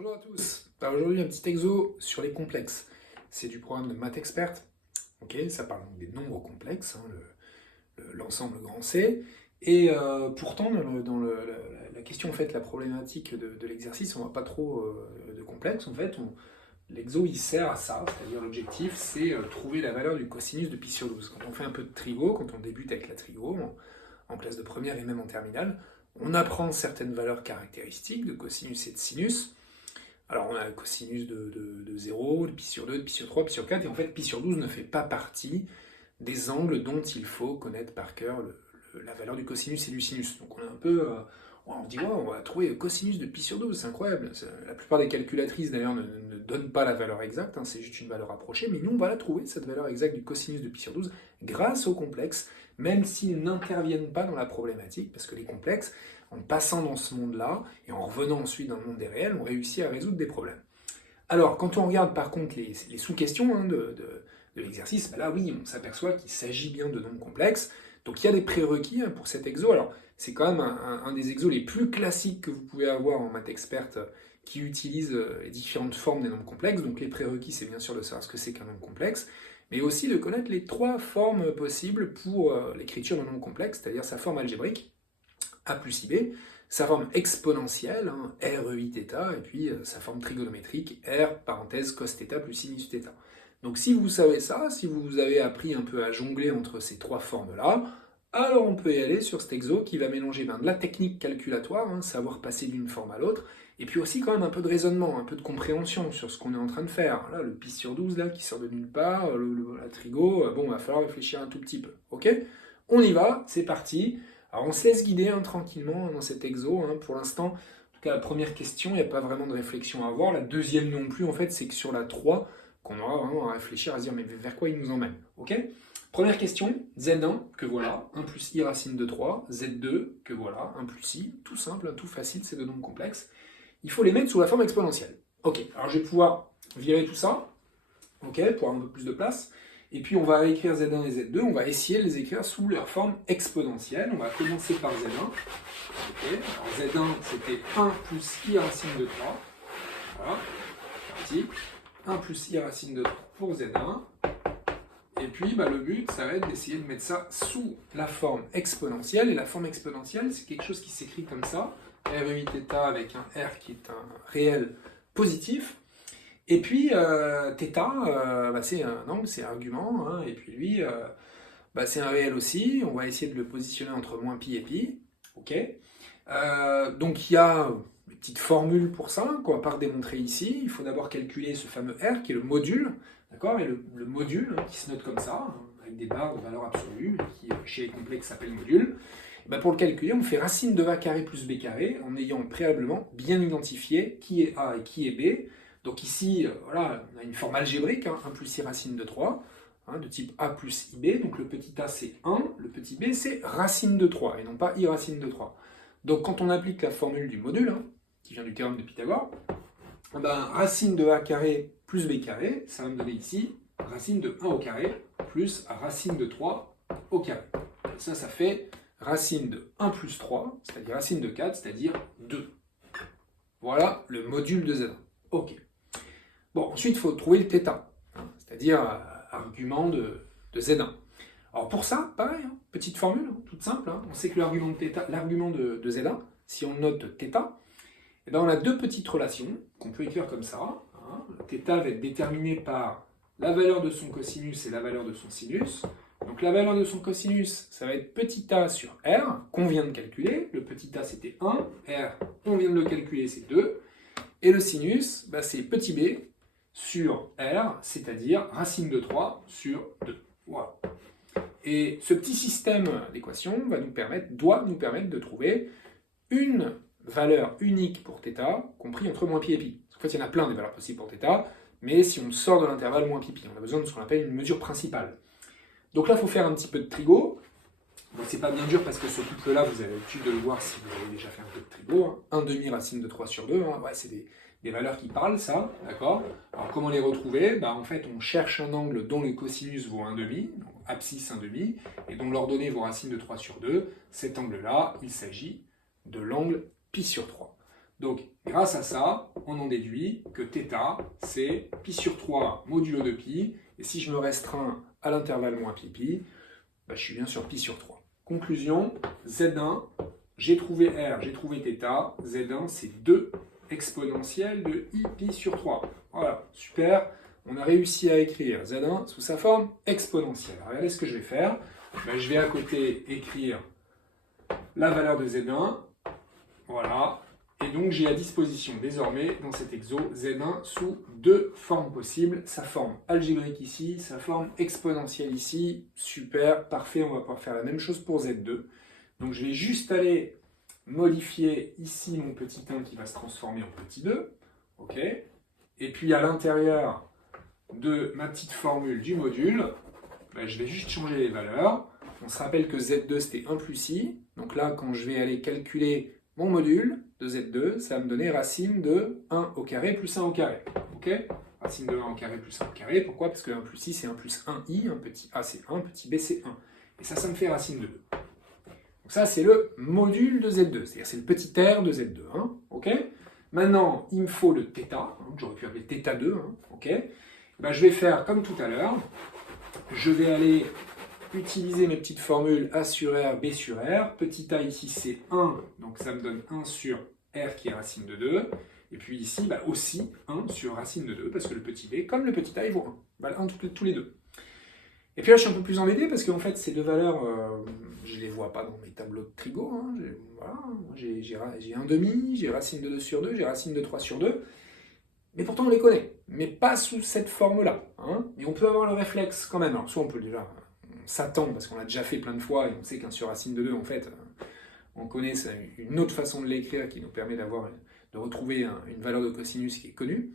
Bonjour à tous. Alors aujourd'hui, un petit exo sur les complexes. C'est du programme de MathExpert. Ok, ça parle donc des nombres complexes, hein, l'ensemble grand C. Et pourtant, la question, en fait, la problématique de l'exercice, on n'a pas trop de complexe. En fait, l'exo, il sert à ça. C'est-à-dire, l'objectif, c'est trouver la valeur du cosinus de pi sur 12. Quand on fait un peu de trigo, quand on débute avec la trigo, en classe de première et même en terminale, on apprend certaines valeurs caractéristiques de cosinus et de sinus. Alors on a le cosinus de 0, de pi sur 2, de pi sur 3, pi sur 4, et en fait pi sur 12 ne fait pas partie des angles dont il faut connaître par cœur la valeur du cosinus et du sinus. Donc on est un peu... on dit, wow, on va trouver le cosinus de pi sur 12, c'est incroyable. La plupart des calculatrices d'ailleurs ne donnent pas la valeur exacte, hein, c'est juste une valeur approchée, mais nous on va la trouver, cette valeur exacte du cosinus de pi sur 12, grâce aux complexes, même s'ils n'interviennent pas dans la problématique, parce que les complexes, en passant dans ce monde-là, et en revenant ensuite dans le monde des réels, on réussit à résoudre des problèmes. Alors, quand on regarde par contre les sous-questions de l'exercice, là oui, on s'aperçoit qu'il s'agit bien de nombres complexes, donc il y a des prérequis pour cet exo. Alors, c'est quand même un des exos les plus classiques que vous pouvez avoir en MathExpert qui utilise les différentes formes des nombres complexes. Donc les prérequis, c'est bien sûr de savoir ce que c'est qu'un nombre complexe, mais aussi de connaître les trois formes possibles pour l'écriture d'un nombre complexe, c'est-à-dire sa forme algébrique, a plus ib, sa forme exponentielle, hein, r(i(θ, et puis sa forme trigonométrique, r, parenthèse, cos θ plus sinus θ. Donc si vous savez ça, si vous avez appris un peu à jongler entre ces trois formes-là, alors on peut y aller sur cet exo qui va mélanger de la technique calculatoire, hein, savoir passer d'une forme à l'autre, et puis aussi quand même un peu de raisonnement, un peu de compréhension sur ce qu'on est en train de faire. Là, le pi sur 12 là, qui sort de nulle part, la trigo, bon, il va falloir réfléchir un tout petit peu. Ok? On y va, c'est parti. Alors on se laisse guider tranquillement dans cet exo. Pour l'instant, en tout cas la première question, il n'y a pas vraiment de réflexion à avoir. La deuxième non plus, en fait, c'est que sur la 3, qu'on aura vraiment à réfléchir, à se dire mais vers quoi il nous emmène. Ok? Première question, Z1, que voilà, 1 plus i racine de 3, Z2, que voilà, 1 plus i, tout simple, tout facile, c'est deux nombres complexes. Il faut les mettre sous la forme exponentielle. Ok, alors je vais pouvoir virer tout ça, ok, pour avoir un peu plus de place. Et puis on va écrire Z1 et Z2, on va essayer de les écrire sous leur forme exponentielle. On va commencer par Z1. Okay. Alors Z1, c'était 1 plus i racine de 3. Voilà, parti. 1 plus i racine de 3 pour Z1. Et puis le but, ça va être d'essayer de mettre ça sous la forme exponentielle. Et la forme exponentielle, c'est quelque chose qui s'écrit comme ça. r(i(θ) avec un r qui est un réel positif. Et puis, θ, c'est un angle, c'est un argument, hein, et puis lui, c'est un réel aussi, on va essayer de le positionner entre moins pi et pi, ok. Donc il y a une petite formule pour ça, qu'on va pas redémontrer ici. Il faut d'abord calculer ce fameux R, qui est le module, d'accord, et le module, hein, qui se note comme ça, hein, avec des barres de valeur absolue, qui chez les complexes s'appelle module. Et pour le calculer, on fait racine de a carré plus b carré, en ayant préalablement bien identifié qui est a et qui est b. Donc ici, voilà, on a une forme algébrique, hein, 1 plus i racine de 3, hein, de type a plus ib, donc le petit a c'est 1, le petit b c'est racine de 3, et non pas i racine de 3. Donc quand on applique la formule du module, hein, qui vient du théorème de Pythagore, racine de a carré plus b carré, ça va me donner ici racine de 1 au carré plus racine de 3 au carré. Et ça fait racine de 1 plus 3, c'est-à-dire racine de 4, c'est-à-dire 2. Voilà le module de Z1. Ok. Bon, ensuite, il faut trouver le θ, hein, c'est-à-dire argument de Z1. Alors pour ça, pareil, hein, petite formule, hein, toute simple, hein, on sait que l'argument de Z1, si on note θ, on a deux petites relations qu'on peut écrire comme ça. Hein. θ va être déterminé par la valeur de son cosinus et la valeur de son sinus. Donc la valeur de son cosinus, ça va être petit a sur r, qu'on vient de calculer. Le petit a, c'était 1. R, on vient de le calculer, c'est 2. Et le sinus, c'est petit b sur r, c'est-à-dire racine de 3 sur 2. Voilà. Et ce petit système d'équations doit nous permettre de trouver une valeur unique pour θ, compris entre moins pi et pi. En fait, il y en a plein des valeurs possibles pour θ, mais si on sort de l'intervalle moins pi pi, on a besoin de ce qu'on appelle une mesure principale. Donc là, il faut faire un petit peu de trigo. Bon, c'est pas bien dur parce que ce couple-là, vous avez l'habitude de le voir si vous avez déjà fait un peu de trigo. Hein. 1 demi racine de 3 sur 2, hein. Ouais, c'est des valeurs qui parlent, ça, d'accord. Alors comment les retrouver? En fait, on cherche un angle dont le cosinus vaut 1 demi, donc abscisse 1 demi, et dont l'ordonnée vaut racine de 3 sur 2. Cet angle-là, il s'agit de l'angle pi sur 3. Donc, grâz à ça, on en déduit que θ, c'est pi sur 3 modulo de pi. Et si je me restreins à l'intervalle moins pi, bah, je suis bien sur pi sur 3. Conclusion, Z1, j'ai trouvé R, j'ai trouvé θ. Z1, c'est 2 exponentielles de i pi sur 3. Voilà, super. On a réussi à écrire Z1 sous sa forme exponentielle. Alors, regardez ce que je vais faire. Ben, je vais à côté écrire la valeur de Z1. Voilà. Et donc, j'ai à disposition désormais, dans cet exo, Z1 sous deux formes possibles. Sa forme algébrique ici, sa forme exponentielle ici. Super, parfait. On va pouvoir faire la même chose pour Z2. Donc, je vais juste aller modifier ici mon petit 1 qui va se transformer en petit 2. OK. Et puis, à l'intérieur de ma petite formule du module, ben, je vais juste changer les valeurs. On se rappelle que Z2, c'était 1 plus I. Donc là, quand je vais aller calculer mon module de Z2, ça va me donner racine de 1 au carré plus 1 au carré. OK? Racine de 1 au carré plus 1 au carré. Pourquoi? Parce que 1 plus I, c'est 1 plus 1I. Un petit A, c'est 1. Petit B, c'est 1. Et ça me fait racine de 2. Donc ça, c'est le module de Z2. C'est-à-dire, c'est le petit R de Z2. Hein? OK? Maintenant, il me faut le θ. Hein, j'aurais pu appeler θ2. Hein? OK? Ben, je vais faire comme tout à l'heure. Je vais aller utiliser mes petites formules A sur R, B sur R. Petit a ici, c'est 1, donc ça me donne 1 sur R qui est racine de 2. Et puis ici, bah aussi 1 sur racine de 2, parce que le petit b, comme le petit a, il vaut 1. Bah, 1 tous les deux. Et puis là, je suis un peu plus embêté, parce qu'en fait, ces deux valeurs, je ne les vois pas dans mes tableaux de trigo. Hein. Voilà, j'ai 1 demi, j'ai racine de 2 sur 2, j'ai racine de 3 sur 2. Mais pourtant, on les connaît. Mais pas sous cette forme-là. Hein. Et on peut avoir le réflexe quand même. Alors, soit on peut déjà s'attend, parce qu'on l'a déjà fait plein de fois, et on sait qu'un sur racine de 2, en fait, on connaît une autre façon de l'écrire qui nous permet de retrouver une valeur de cosinus qui est connue.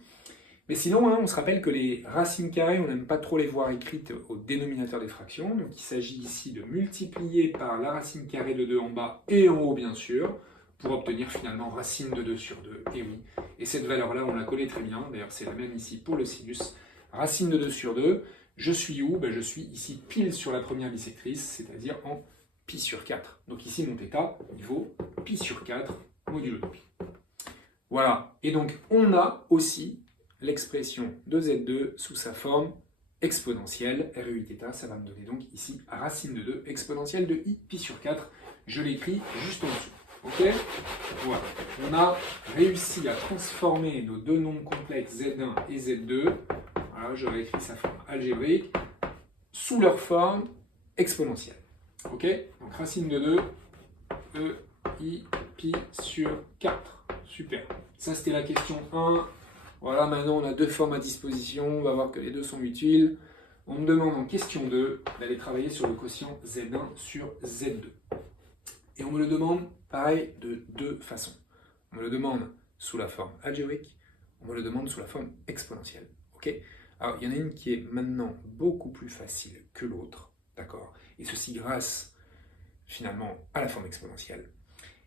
Mais sinon, hein, on se rappelle que les racines carrées, on n'aime pas trop les voir écrites au dénominateur des fractions. Donc il s'agit ici de multiplier par la racine carrée de 2 en bas et en haut, bien sûr, pour obtenir finalement racine de 2 sur 2. Et oui, et cette valeur-là, on la connaît très bien. D'ailleurs, c'est la même ici pour le sinus. Racine de 2 sur 2. Je suis où? Ben, je suis ici pile sur la première bisectrice, c'est-à-dire en pi sur 4. Donc ici, mon θ, il vaut pi sur 4 modulo de pi. Voilà. Et donc, on a aussi l'expression de Z2 sous sa forme exponentielle. RUIθ, ça va me donner donc ici racine de 2 exponentielle de i pi sur 4. Je l'écris juste en dessous. OK? Voilà. On a réussi à transformer nos deux nombres complexes Z1 et Z2. Voilà, j'aurais écrit sa forme algébrique sous leur forme exponentielle. OK? Donc racine de 2, E, I, pi sur 4. Super. Ça, c'était la question 1. Voilà, maintenant, on a deux formes à disposition. On va voir que les deux sont utiles. On me demande en question 2 d'aller travailler sur le quotient Z1 sur Z2. Et on me le demande, pareil, de deux façons. On me le demande sous la forme algébrique. On me le demande sous la forme exponentielle. OK? Alors, il y en a une qui est maintenant beaucoup plus facile que l'autre, d'accord? Et ceci grâce, finalement, à la forme exponentielle.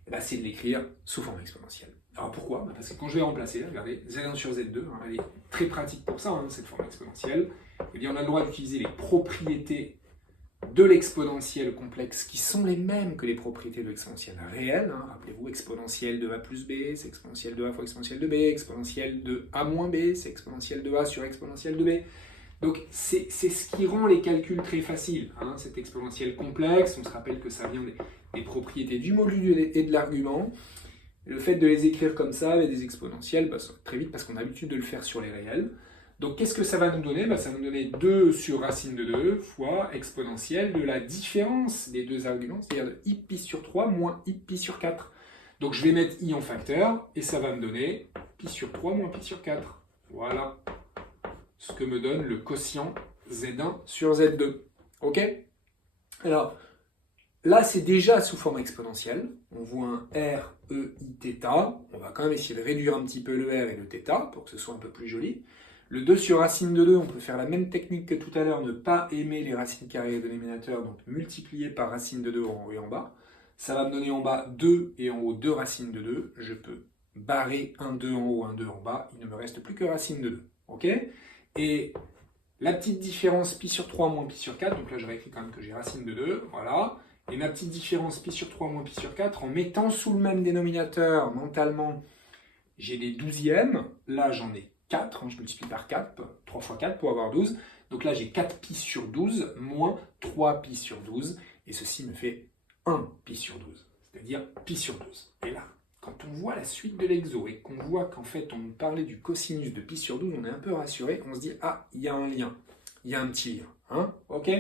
Et là, c'est de l'écrire sous forme exponentielle. Alors, pourquoi? Parce que quand je vais remplacer, regardez, Z1 sur Z2, hein, elle est très pratique pour ça, hein, cette forme exponentielle. Eh bien, on a le droit d'utiliser les propriétés de l'exponentielle complexe qui sont les mêmes que les propriétés de l'exponentielle réelle. Hein. Rappelez-vous, exponentielle de a plus b, c'est exponentielle de a fois exponentielle de b, exponentielle de a moins b, c'est exponentielle de a sur exponentielle de b. Donc c'est ce qui rend les calculs très faciles. Hein. Cette exponentielle complexe, on se rappelle que ça vient des propriétés du module et de l'argument. Le fait de les écrire comme ça, avec des exponentielles, bah, ça va très vite parce qu'on a l'habitude de le faire sur les réels. Donc, qu'est-ce que ça va nous donner? Ça va nous donner 2 sur racine de 2 fois exponentielle de la différence des deux arguments, c'est-à-dire de i pi sur 3 moins i pi sur 4. Donc, je vais mettre i en facteur et ça va me donner pi sur 3 moins pi sur 4. Voilà ce que me donne le quotient Z1 sur Z2. OK? Alors, là, c'est déjà sous forme exponentielle. On voit un R, E, I, θ. On va quand même essayer de réduire un petit peu le R et le θ pour que ce soit un peu plus joli. Le 2 sur racine de 2, on peut faire la même technique que tout à l'heure, ne pas aimer les racines carrées de dénominateur, donc multiplier par racine de 2 en haut et en bas. Ça va me donner en bas 2 et en haut 2 racines de 2. Je peux barrer un 2 en haut, un 2 en bas. Il ne me reste plus que racine de 2. OK? Et la petite différence pi sur 3 moins pi sur 4, donc là j'aurais écrit quand même que j'ai racine de 2, voilà. Et ma petite différence pi sur 3 moins pi sur 4, en mettant sous le même dénominateur mentalement j'ai des douzièmes, là j'en ai 4, je multiplie par 4, 3 fois 4 pour avoir 12. Donc là j'ai 4 pi sur 12 moins 3 pi sur 12, et ceci me fait 1 pi sur 12, c'est-à-dire pi sur 12. Et là, quand on voit la suite de l'exo et qu'on voit qu'en fait on nous parlait du cosinus de pi sur 12, on est un peu rassuré, on se dit ah, il y a un lien, il y a un petit lien, hein, ok?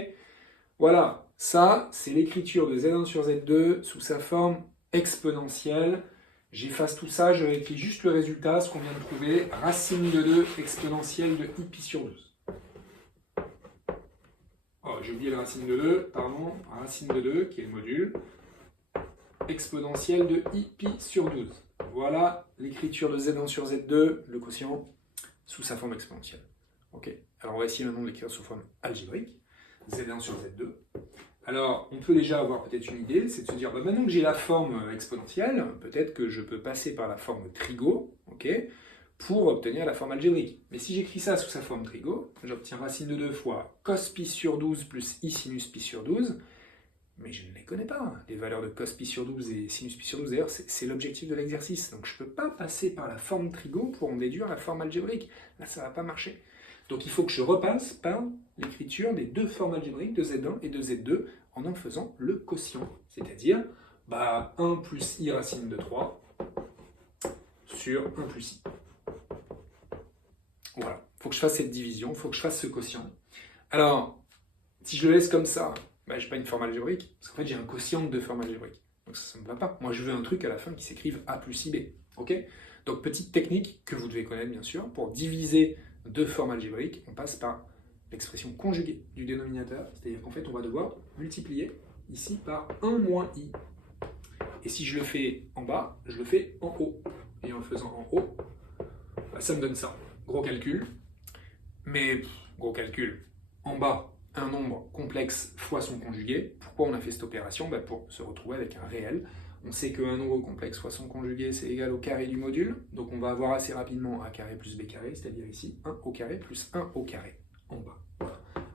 Voilà, ça c'est l'écriture de Z1 sur Z2 sous sa forme exponentielle. J'efface tout ça, je écris juste le résultat, ce qu'on vient de trouver, racine de 2 exponentielle de i pi sur 12. Oh, j'ai oublié la racine de 2, pardon, racine de 2 qui est le module, exponentielle de i pi sur 12. Voilà l'écriture de Z1 sur Z2, le quotient, sous sa forme exponentielle. Ok. Alors on va essayer maintenant de l'écrire sous forme algébrique, Z1 sur Z2. Alors, on peut déjà avoir peut-être une idée, c'est de se dire, bah, maintenant que j'ai la forme exponentielle, peut-être que je peux passer par la forme trigo, ok, pour obtenir la forme algébrique. Mais si j'écris ça sous sa forme trigo, j'obtiens racine de 2 fois cos pi sur 12 plus i sinus pi sur 12, mais je ne les connais pas, les valeurs de cos pi sur 12 et sinus pi sur 12, d'ailleurs c'est l'objectif de l'exercice, donc je ne peux pas passer par la forme trigo pour en déduire la forme algébrique, là ça ne va pas marcher. Donc il faut que je repasse par l'écriture des deux formes algébriques de Z1 et de Z2 en faisant le quotient, c'est-à-dire 1 plus i racine de 3 sur 1 plus i. Voilà, il faut que je fasse cette division, il faut que je fasse ce quotient. Alors, si je le laisse comme ça, je n'ai pas une forme algébrique, parce qu'en fait j'ai un quotient de deux formes algébriques. Donc ça ne me va pas. Moi je veux un truc à la fin qui s'écrive a plus ib. Ok? Donc petite technique que vous devez connaître bien sûr, pour diviser deux formes algébriques, on passe par l'expression conjuguée du dénominateur, c'est-à-dire qu'en fait on va devoir multiplier ici par 1 moins i. Et si je le fais en bas, je le fais en haut. Et en le faisant en haut, ça me donne ça. Gros calcul. Mais gros calcul, en bas, un nombre complexe fois son conjugué. Pourquoi on a fait cette opération? Pour se retrouver avec un réel. On sait qu'un nombre complexe fois son conjugué, c'est égal au carré du module. Donc on va avoir assez rapidement a carré plus b carré, c'est-à-dire ici 1 au carré plus 1 au carré, en bas.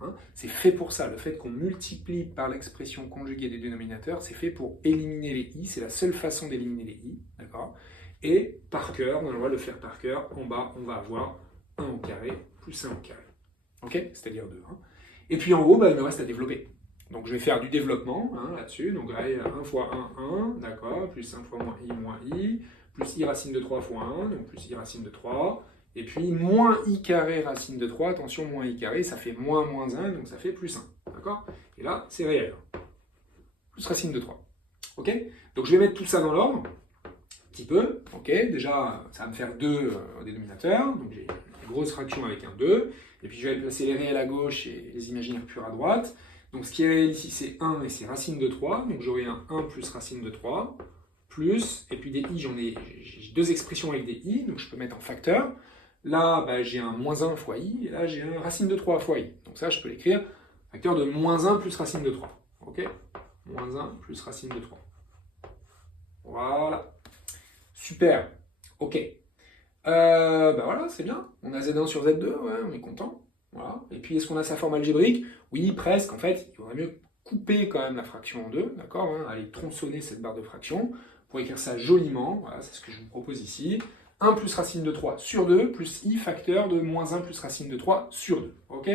Hein, c'est fait pour ça. Le fait qu'on multiplie par l'expression conjuguée des dénominateurs, c'est fait pour éliminer les i. C'est la seule façon d'éliminer les i. D'accord? Et par cœur, on va le faire par cœur. En bas, on va avoir 1 au carré plus 1 au carré. Ok? C'est-à-dire 2. Hein. Et puis en haut, il me reste à développer. Donc je vais faire du développement là-dessus. Donc allez, 1 fois 1, 1, d'accord, plus 1 fois moins i, plus i racine de 3 fois 1, donc plus i racine de 3. Et puis moins i carré racine de 3, attention, moins i carré, ça fait moins 1, donc ça fait plus 1. D'accord? Et là, c'est réel. Plus racine de 3. Ok? Donc je vais mettre tout ça dans l'ordre, un petit peu. Ok? Déjà, ça va me faire 2 au dénominateur. Donc j'ai une grosse fraction avec un 2. Et puis je vais placer les réels à gauche et les imaginaires purs à droite. Donc ce qui est réel ici, c'est 1 et c'est racine de 3. Donc j'aurai un 1 plus racine de 3, plus, et puis des i, j'ai deux expressions avec des i, donc je peux mettre en facteur. Là, j'ai un moins 1 fois i, et là j'ai un racine de 3 fois i. Donc ça, je peux l'écrire facteur de moins 1 plus racine de 3. Ok? Moins 1 plus racine de 3. Voilà. Super. Ok. Voilà, c'est bien. On a Z1 sur Z2, ouais, on est content. Voilà. Et puis, est-ce qu'on a sa forme algébrique? Oui, presque. En fait, il vaudrait mieux couper quand même la fraction en deux, d'accord, hein, aller tronçonner cette barre de fraction pour écrire ça joliment. Voilà, c'est ce que je vous propose ici. 1 plus racine de 3 sur 2 plus i facteur de moins 1 plus racine de 3 sur 2. Ok?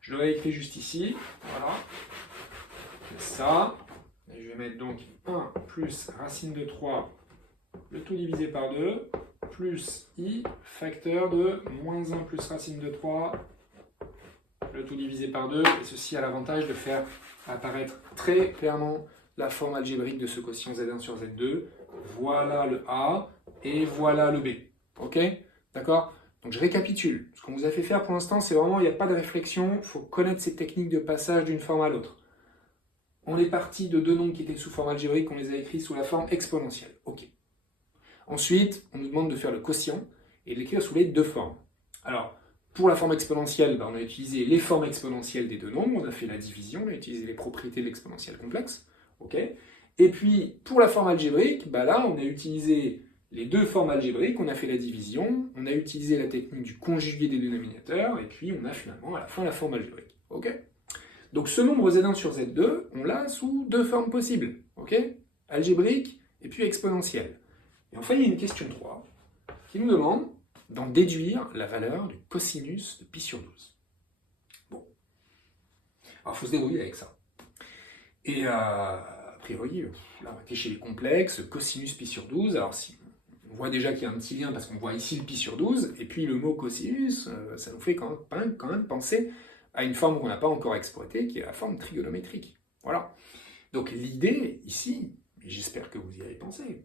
Je l'aurais écrit juste ici. Voilà. C'est ça. Et je vais mettre donc 1 plus racine de 3, le tout divisé par 2, plus i facteur de moins 1 plus racine de 3, le tout divisé par 2, et ceci a l'avantage de faire apparaître très clairement la forme algébrique de ce quotient Z1 sur Z2. Voilà le A, et voilà le B. Ok? D'accord? Donc je récapitule. Ce qu'on vous a fait faire pour l'instant, c'est vraiment, il n'y a pas de réflexion, il faut connaître ces techniques de passage d'une forme à l'autre. On est parti de deux nombres qui étaient sous forme algébrique, on les a écrits sous la forme exponentielle. Ok. Ensuite, on nous demande de faire le quotient et de l'écrire sous les deux formes. Alors, pour la forme exponentielle, on a utilisé les formes exponentielles des deux nombres, on a fait la division, on a utilisé les propriétés de l'exponentielle complexe. Okay. Et puis, pour la forme algébrique, là, on a utilisé les deux formes algébriques, on a fait la division, on a utilisé la technique du conjugué des dénominateurs, et puis on a finalement à la fin la forme algébrique. Okay. Donc ce nombre Z1 sur Z2, on l'a sous deux formes possibles. Okay. Algébrique et puis exponentielle. Et enfin, il y a une question 3. qui nous demande d'en déduire la valeur du cosinus de pi sur 12. Bon. Alors, il faut se débrouiller avec ça. Et a priori, là, on va chez les complexes, cosinus pi sur 12. Alors, si on voit déjà qu'il y a un petit lien parce qu'on voit ici le pi sur 12, et puis le mot cosinus, ça nous fait quand même penser à une forme qu'on n'a pas encore exploitée, qui est la forme trigonométrique. Voilà. Donc l'idée ici, et j'espère que vous y avez pensé,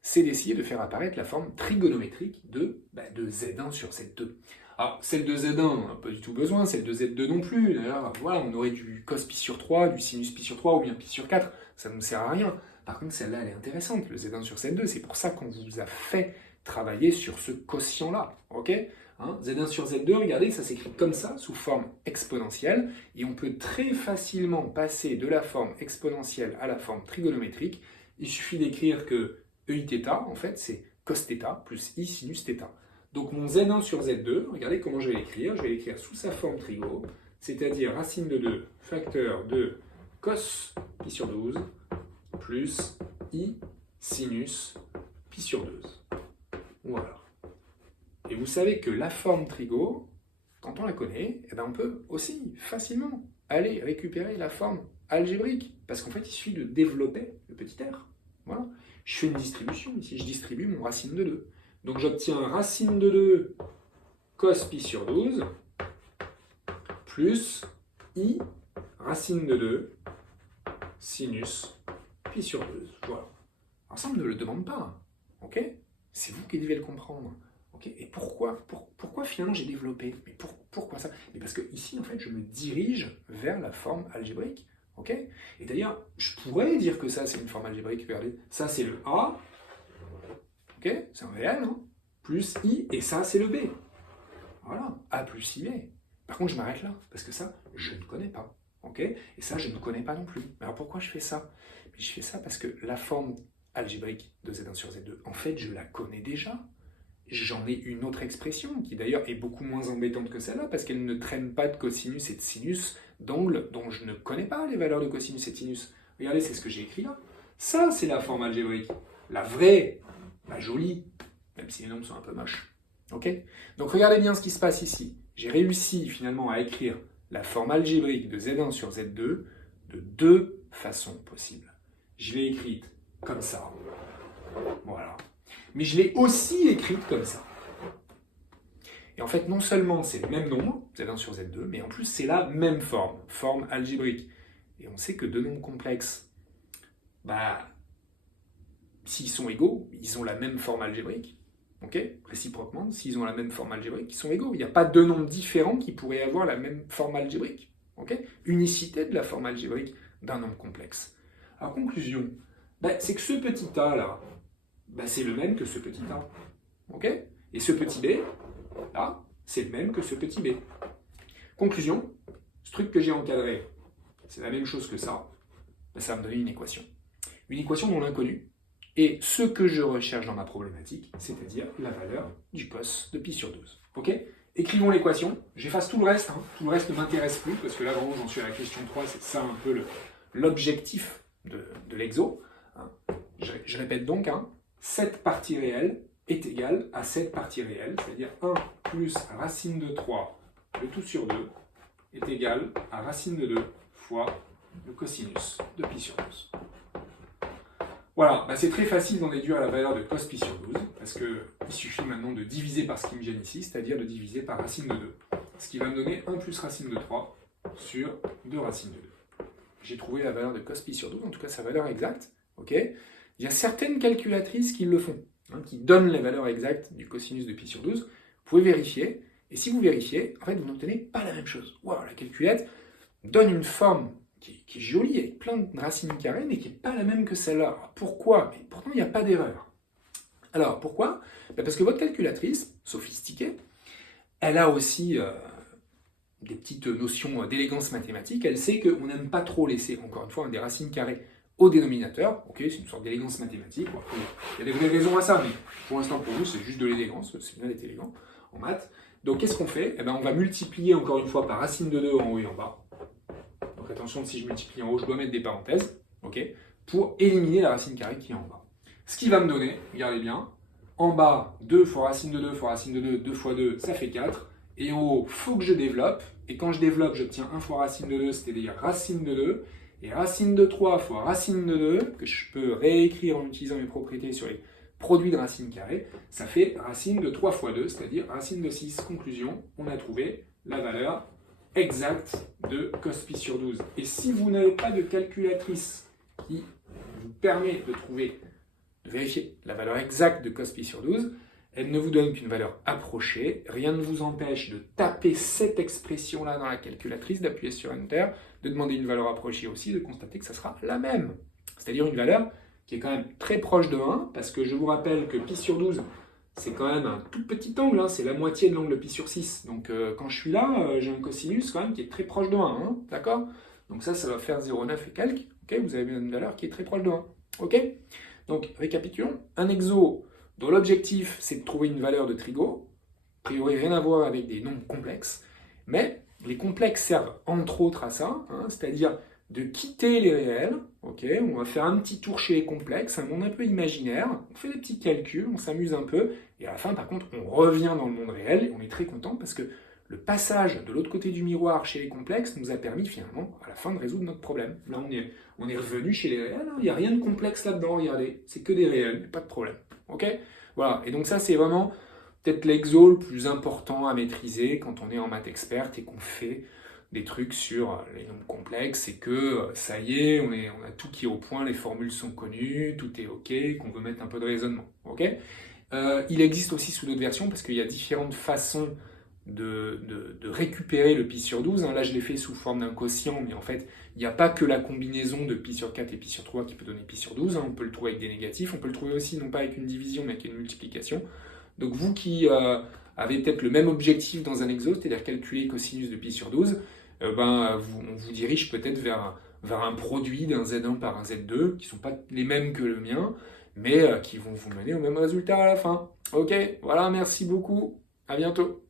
c'est d'essayer de faire apparaître la forme trigonométrique de Z1 sur Z2. Alors, celle de Z1, on n'a pas du tout besoin, celle de Z2 non plus. D'ailleurs, voilà, on aurait du cos pi sur 3, du sinus pi sur 3 ou bien pi sur 4, ça ne nous sert à rien. Par contre, celle-là, elle est intéressante, le Z1 sur Z2, c'est pour ça qu'on vous a fait travailler sur ce quotient-là, ok, hein, Z1 sur Z2, regardez, ça s'écrit comme ça, sous forme exponentielle, et on peut très facilement passer de la forme exponentielle à la forme trigonométrique. Il suffit d'écrire que EIθ, en fait, c'est cos θ plus I sinus θ. Donc mon Z1 sur Z2, regardez comment je vais l'écrire. Je vais l'écrire sous sa forme trigo, c'est-à-dire racine de 2 facteur de cos pi sur 12 plus I sinus pi sur 12. Voilà. Et vous savez que la forme trigo, quand on la connaît, eh ben on peut aussi facilement aller récupérer la forme algébrique. Parce qu'en fait, il suffit de développer le petit r. Voilà. Je fais une distribution ici, je distribue mon racine de 2. Donc j'obtiens racine de 2 cos pi sur 12 plus I racine de 2 sinus pi sur 12. Voilà. Alors ça, on ne le demande pas. Ok? C'est vous qui devez le comprendre. Okay, et pourquoi finalement j'ai développé? Mais pourquoi ça? Mais parce que ici, en fait, je me dirige vers la forme algébrique. Okay, et d'ailleurs, je pourrais dire que ça, c'est une forme algébrique. Regardez, ça, c'est le A. Okay, c'est un réel. Hein, plus I. Et ça, c'est le B. Voilà. A plus IB. Par contre, je m'arrête là. Parce que ça, je ne connais pas. Okay, et ça, je ne connais pas non plus. Mais alors, pourquoi je fais ça? Mais je fais ça parce que la forme algébrique de Z1 sur Z2, en fait, je la connais déjà. J'en ai une autre expression, qui d'ailleurs est beaucoup moins embêtante que celle-là, parce qu'elle ne traîne pas de cosinus et de sinus d'angles dont je ne connais pas les valeurs de cosinus et de sinus. Regardez, c'est ce que j'ai écrit là. Ça, c'est la forme algébrique. La vraie, la jolie, même si les nombres sont un peu moches. Ok? Donc regardez bien ce qui se passe ici. J'ai réussi finalement à écrire la forme algébrique de Z1 sur Z2 de deux façons possibles. Je l'ai écrite comme ça. Voilà. Mais je l'ai aussi écrite comme ça. Et en fait, non seulement c'est le même nombre, Z1 sur Z2, mais en plus c'est la même forme, forme algébrique. Et on sait que deux nombres complexes, s'ils sont égaux, ils ont la même forme algébrique. Ok? Réciproquement, s'ils ont la même forme algébrique, ils sont égaux. Il n'y a pas deux nombres différents qui pourraient avoir la même forme algébrique. Ok? Unicité de la forme algébrique d'un nombre complexe. Alors, conclusion, c'est que ce petit a là, c'est le même que ce petit a. Ok? Et ce petit b, là, c'est le même que ce petit b. Conclusion, ce truc que j'ai encadré, c'est la même chose que ça. Ça va me donner une équation. Une équation dont l'inconnu est ce que je recherche dans ma problématique, c'est-à-dire la valeur du cos de pi sur 12. Ok? Écrivons l'équation. J'efface tout le reste. Tout le reste ne m'intéresse plus, parce que là, vraiment, j'en suis à la question 3. C'est ça un peu l'objectif de l'exo. Je répète donc, cette partie réelle est égale à cette partie réelle, c'est-à-dire 1 plus racine de 3, le tout sur 2, est égal à racine de 2 fois le cosinus de pi sur 12. Voilà, c'est très facile d'en déduire la valeur de cos pi sur 12, parce qu'il suffit maintenant de diviser par ce qui me gêne ici, c'est-à-dire de diviser par racine de 2, ce qui va me donner 1 plus racine de 3 sur 2 racines de 2. J'ai trouvé la valeur de cos pi sur 12, en tout cas sa valeur exacte. Okay, il y a certaines calculatrices qui le font, qui donnent la valeur exacte du cosinus de pi sur 12. Vous pouvez vérifier, et si vous vérifiez, en fait, vous n'obtenez pas la même chose. Wow, la calculette donne une forme qui est jolie, avec plein de racines carrées, mais qui n'est pas la même que celle-là. Alors, pourquoi? Mais pourtant, il n'y a pas d'erreur. Alors, pourquoi? Parce que votre calculatrice, sophistiquée, elle a aussi des petites notions d'élégance mathématique. Elle sait qu'on n'aime pas trop laisser, encore une fois, des racines carrées au dénominateur. Ok, c'est une sorte d'élégance mathématique. Bon, il y a des vraies raisons à ça, mais pour l'instant, pour nous, c'est juste de l'élégance. C'est bien d'être élégant en maths. Donc, qu'est-ce qu'on fait? On va multiplier encore une fois par racine de 2 en haut et en bas. Donc, attention, si je multiplie en haut, je dois mettre des parenthèses, ok, pour éliminer la racine carrée qui est en bas. Ce qui va me donner, regardez bien, En bas, 2 fois racine de 2 fois racine de 2, 2 fois 2, ça fait 4. Et en haut, il faut que je développe. Et quand je développe, j'obtiens 1 fois racine de 2, c'est-à-dire racine de 2. Et racine de 3 fois racine de 2, que je peux réécrire en utilisant mes propriétés sur les produits de racine carrée, ça fait racine de 3 fois 2, c'est-à-dire racine de 6. Conclusion, on a trouvé la valeur exacte de cos pi sur 12. Et si vous n'avez pas de calculatrice qui vous permet de trouver, de vérifier la valeur exacte de cos pi sur 12, elle ne vous donne qu'une valeur approchée. Rien ne vous empêche de taper cette expression-là dans la calculatrice, d'appuyer sur Enter, de demander une valeur approchée aussi, de constater que ça sera la même. C'est-à-dire une valeur qui est quand même très proche de 1, parce que je vous rappelle que pi sur 12, c'est quand même un tout petit angle, hein, c'est la moitié de l'angle pi sur 6. Donc quand je suis là, j'ai un cosinus quand même qui est très proche de 1, hein, d'accord? Donc ça va faire 0,9 et quelques. Okay, vous avez bien une valeur qui est très proche de 1. Ok? Donc récapitulons. Un exo dont l'objectif c'est de trouver une valeur de trigo. A priori rien à voir avec des nombres complexes, mais les complexes servent entre autres à ça, hein, c'est-à-dire de quitter les réels. Ok, on va faire un petit tour chez les complexes, un monde un peu imaginaire, on fait des petits calculs, on s'amuse un peu, et à la fin par contre on revient dans le monde réel, et on est très content parce que le passage de l'autre côté du miroir chez les complexes nous a permis finalement à la fin de résoudre notre problème. Là on est revenu chez les réels, hein, il n'y a rien de complexe là-dedans, regardez, c'est que des réels, pas de problème. Ok, voilà, et donc ça c'est vraiment peut-être l'exo le plus important à maîtriser quand on est en maths experte et qu'on fait des trucs sur les nombres complexes, et que ça y est, on a tout qui est au point, les formules sont connues, tout est ok, qu'on veut mettre un peu de raisonnement. Ok, il existe aussi sous d'autres versions, parce qu'il y a différentes façons de récupérer le pi sur 12. Hein. Là, je l'ai fait sous forme d'un quotient, mais en fait, il n'y a pas que la combinaison de pi sur 4 et pi sur 3 qui peut donner pi sur 12. Hein. On peut le trouver avec des négatifs, on peut le trouver aussi non pas avec une division, mais avec une multiplication. Donc vous qui avez peut-être le même objectif dans un exo, c'est-à-dire calculer cosinus de pi sur 12, on vous dirige peut-être vers un produit d'un Z1 par un Z2, qui ne sont pas les mêmes que le mien, mais qui vont vous mener au même résultat à la fin. Ok, voilà, merci beaucoup, à bientôt.